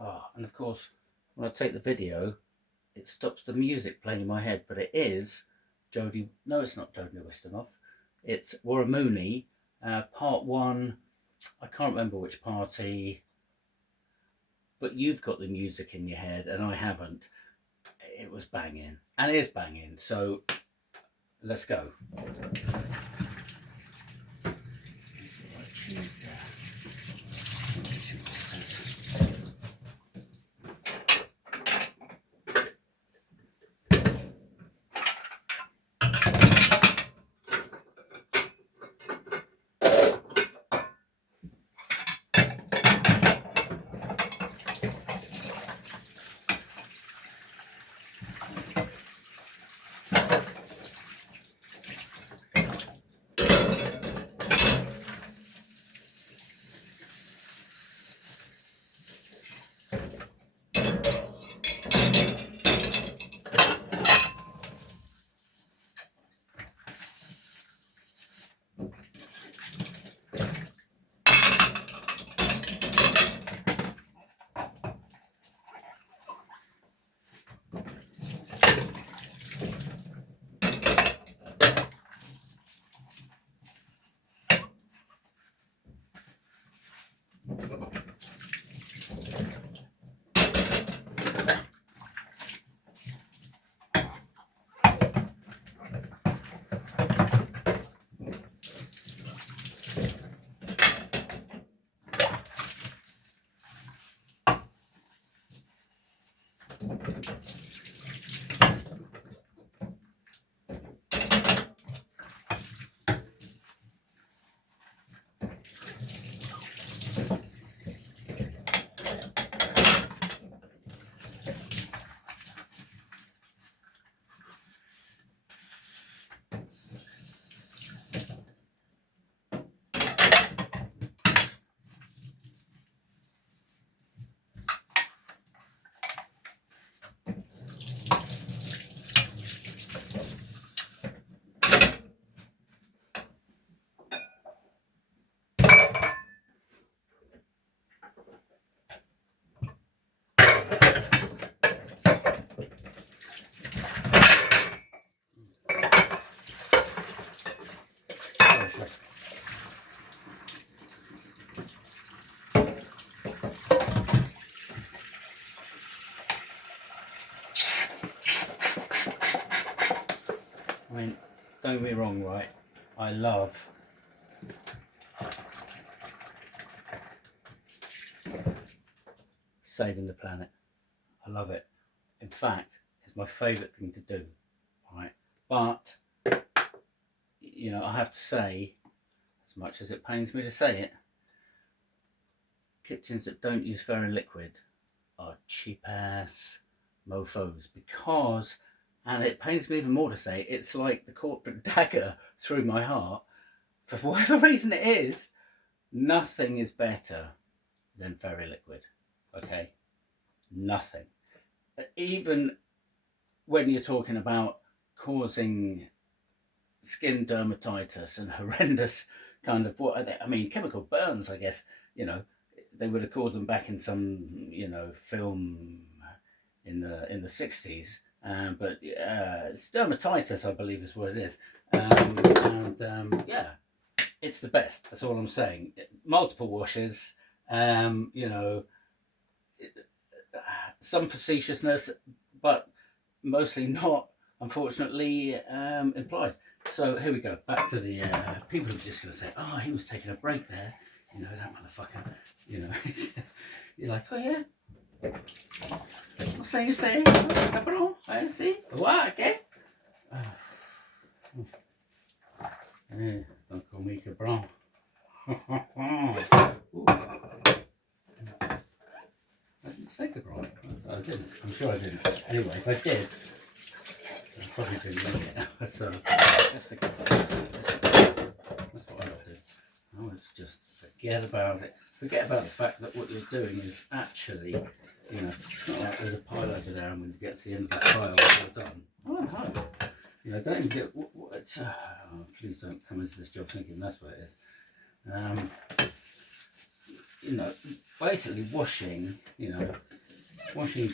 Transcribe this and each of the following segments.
And of course, when I take the video, it stops the music playing in my head, but it is Jodie. No, it's not Jodie Wisternoff. It's Warramuni, part one. I can't remember which party, but you've got the music in your head and I haven't. It was banging and it is banging. So let's go. I mean, don't get me wrong, right? I love saving the planet. I love it. In fact, it's my favourite thing to do, right? But, you know, I have to say, as much as it pains me to say it, kitchens that don't use ferroliquid are cheap ass mofos because, and it pains me even more to say, it's like the corporate dagger through my heart. For whatever reason it is, nothing is better than ferroliquid. Okay? Nothing. Even when you're talking about causing skin dermatitis and horrendous kind of, what are they? I mean, chemical burns, I guess, you know, they would have called them back in some, you know, film in the 60s. But it's dermatitis, I believe, is what it is. Yeah, it's the best. That's all I'm saying. Multiple washes, you know, some facetiousness, but mostly not, unfortunately, implied. So here we go. Back to the people are just going to say, "Oh, he was taking a break there." You know, that motherfucker. You know, you're like, "Oh yeah." What's that you say? Cabrón, I see. What? Okay. Hey, don't call me cabrón. I didn't say cabrón. I didn't. I'm sure I didn't. Anyway, if I did, I probably didn't mean it. So let's forget that. That's what I would do. I would just forget about it. Forget about the fact that what you're doing is actually, you know, it's not like there's a pile over there and when you get to the end of that pile, it's all done. Oh no. You know, don't even get, please don't come into this job thinking that's what it is. basically washing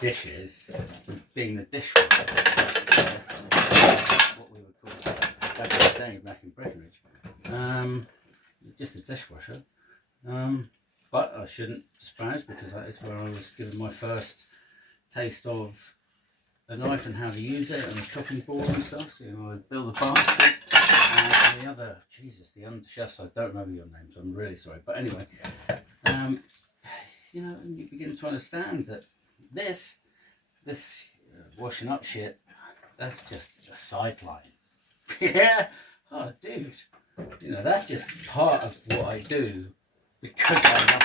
dishes, being the dishwasher. That's what we would call it back in the day, back in Breckenridge. Just a dishwasher. But I shouldn't disparage, because that is where I was given my first taste of a knife and how to use it, and a chopping board and stuff. So I build a basket. And the other, the under chefs, I don't remember your names. I'm really sorry. But anyway, and you begin to understand that this washing up shit, that's just a sideline. Yeah. Oh, dude. That's just part of what I do because I love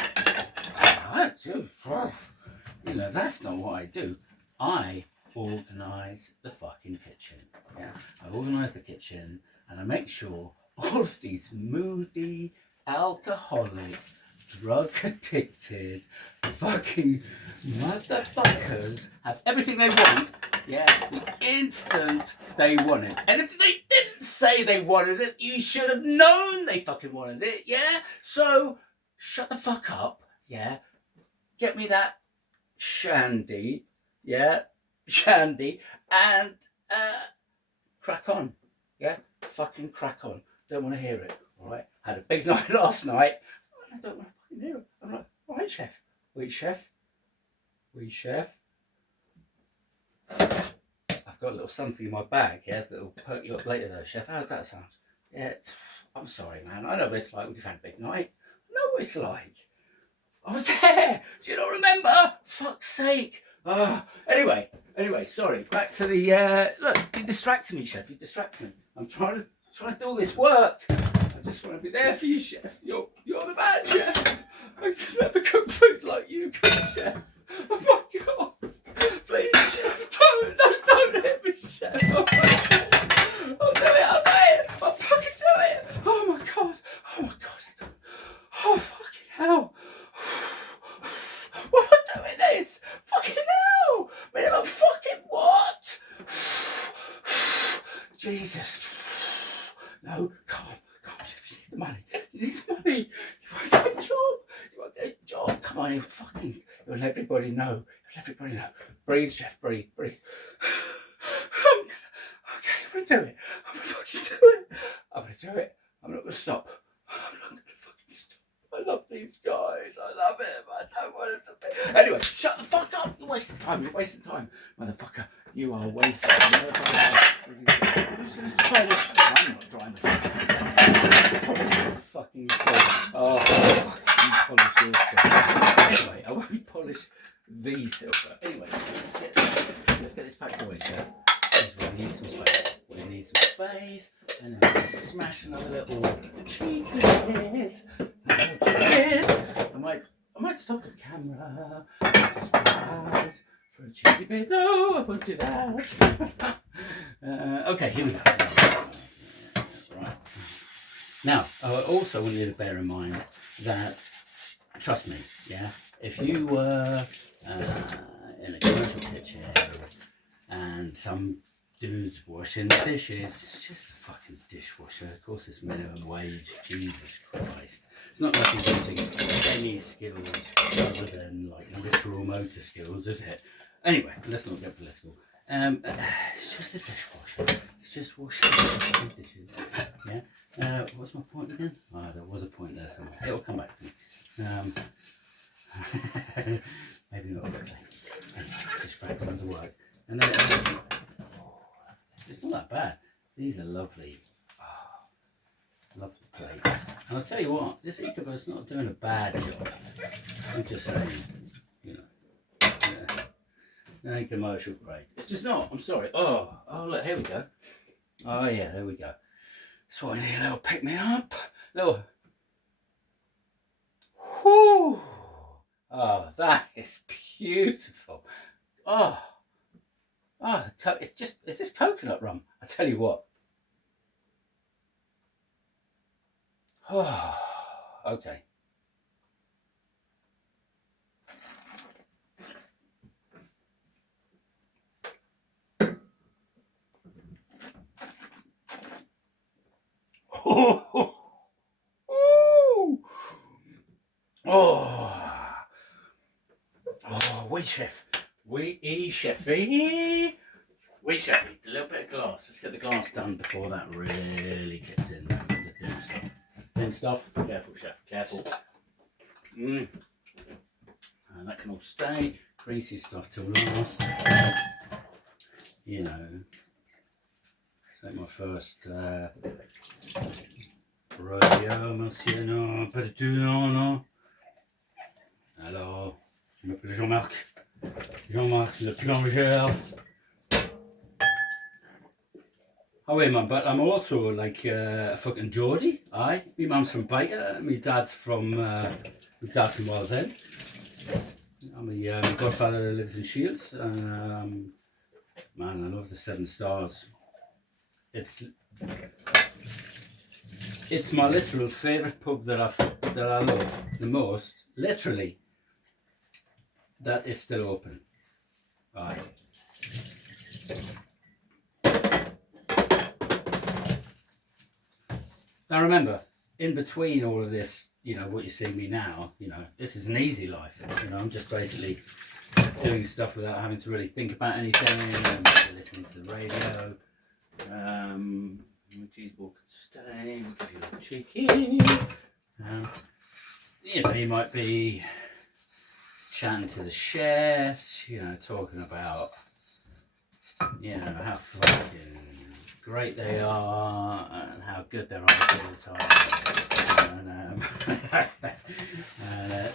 it. That's not what I do. I organise the fucking kitchen. Yeah. I organise the kitchen, and I make sure all of these moody, alcoholic, drug addicted, fucking motherfuckers have everything they want. Yeah, the instant they want it. And if they didn't say they wanted it, you should have known they fucking wanted it. Yeah, so shut the fuck up. Yeah, get me that shandy. Yeah, shandy, and crack on. Yeah, fucking crack on. Don't want to hear it. All right, had a big night last night. I don't want to fucking hear it. I'm like, all right, chef. Wait, chef. I've got a little something in my bag, yeah, that'll perk you up later though, chef. How does that sound? Yeah, I'm sorry, man. I know what it's like. We've had a big night. I know what it's like. I was there. Do you not remember? Fuck's sake. Anyway, sorry. Back to the, look, you distracted me, chef. You distracted me. I'm trying to do all this work. I just want to be there for you, chef. You're the man, chef. I just never cook food like you cook, chef. Oh my God. Please, chef, don't hit me, chef. I'll do it. I'll fucking do it. Oh my God. Oh, fucking hell. Why am I doing this? Fucking hell. Minimum fucking what? Jesus. No, come on, chef. You need the money. You won't get a job. Come on, you'll let everybody know. Breathe, chef, breathe. Okay, I'm gonna do it. I'm gonna do it. I'm not gonna stop. I love these guys. I love him. I don't want him to be. Anyway, shut the fuck up. You're wasting time. Motherfucker. You are wasting time. Who's going to try this? I'm not trying to polish your fucking silver. Oh, you polish your silver. Anyway, I won't polish the silver. Anyway, let's get this packed away, Jeff. Because we need some space. And then we'll smash another little cheeky bit. I might stop the camera. Just put it out for a cheeky bit. No, I won't do that. Okay, here we go. Right. Now, I also want you to bear in mind that, trust me, yeah, if you were in a commercial kitchen and some dude's washing the dishes, it's just a fucking dishwasher. Of course, it's minimum wage. Jesus Christ. It's not like he's using any skills other than like literal motor skills, is it? Anyway, let's not get political. It's just a dishwasher. It's just washing the dishes. Yeah. What's my point again? Oh, there was a point there somewhere. It'll come back to me. Maybe not quickly. Let's just crack on to work. And then it's not that bad. These are lovely. Lovely plates. And I'll tell you what, this Ecover's not doing a bad job. I'm just saying, no commercial grade. It's just not. I'm sorry. Oh, look, here we go. Oh yeah, there we go. So I need a little pick me up. Little. Whoo! Oh, that is beautiful. It's this coconut rum. I tell you what. Oh, okay. Oh, oui, chef. Oui, chefy. Oui, chefy. A little bit of glass. Let's get the glass done before that really kicks in. The thin stuff. Thin stuff. Careful, chef. Careful. And that can all stay. Greasy stuff till last. You know. Take my first rodeo, monsieur. Non, pas du tout, non, non. Alors, je m'appelle Jean-Marc. Jean-Marc, le plongeur. Oh wait, man, but I'm also like a fucking Geordie. Aye, my mum's from Baker, my dad's from Wales End. My godfather lives in Shields, and man, I love the Seven Stars. It's my literal favourite pub that I love the most. Literally, that is still open. Aye. Now remember, in between all of this, you know, what you see me now, you know, this is an easy life. You know, I'm just basically doing stuff without having to really think about anything. I'm listening to the radio. My cheese ball could stay. We'll give you a little cheeky. You know, you might be chatting to the chefs, you know, talking about, you know, how fucking great they are and how good their ideas are. And,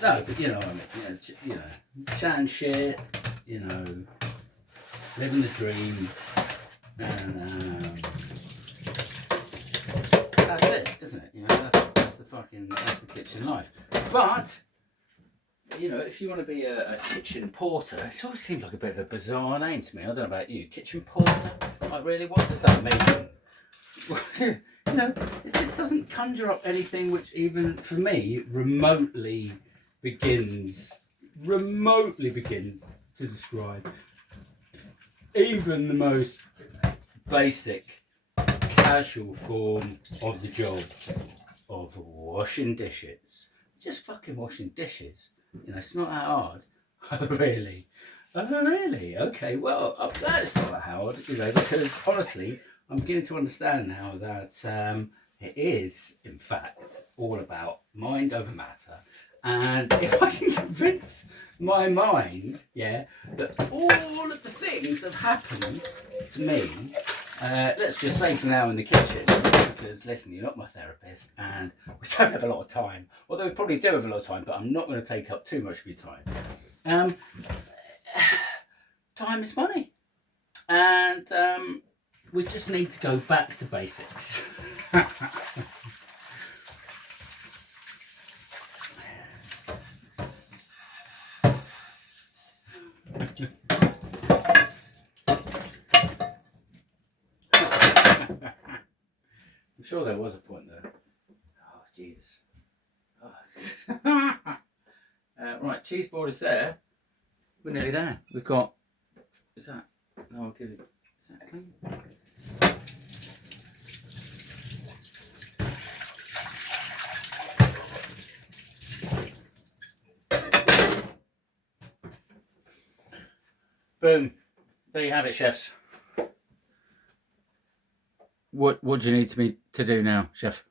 no, but you know what I mean. You know, chatting shit, you know, living the dream, and that's it, isn't it? You know, that's the kitchen life. But you know, if you want to be a kitchen porter, it always seemed like a bit of a bizarre name to me. I don't know about you. Kitchen porter? Like, really, what does that mean? You know, it just doesn't conjure up anything which even, for me, remotely begins to describe even the most basic, casual form of the job of washing dishes. Just fucking washing dishes. You know, it's not that hard. Oh, really? Oh, really? Okay, well, I'm glad it's not that hard, you know, because honestly, I'm beginning to understand now that it is, in fact, all about mind over matter. And if I can convince my mind, yeah, that all of the things that have happened to me, let's just say for now in the kitchen, because listen, you're not my therapist and we don't have a lot of time. Although we probably do have a lot of time, but I'm not going to take up too much of your time. Time is money. And we just need to go back to basics. I'm sure there was a point there. Oh, Jesus. Oh. Right, cheese board is there. We're nearly there. We've got... Is that... No, I'll give it... Is that clean? Boom. There you have it, chefs. What do you need me to do now, chef?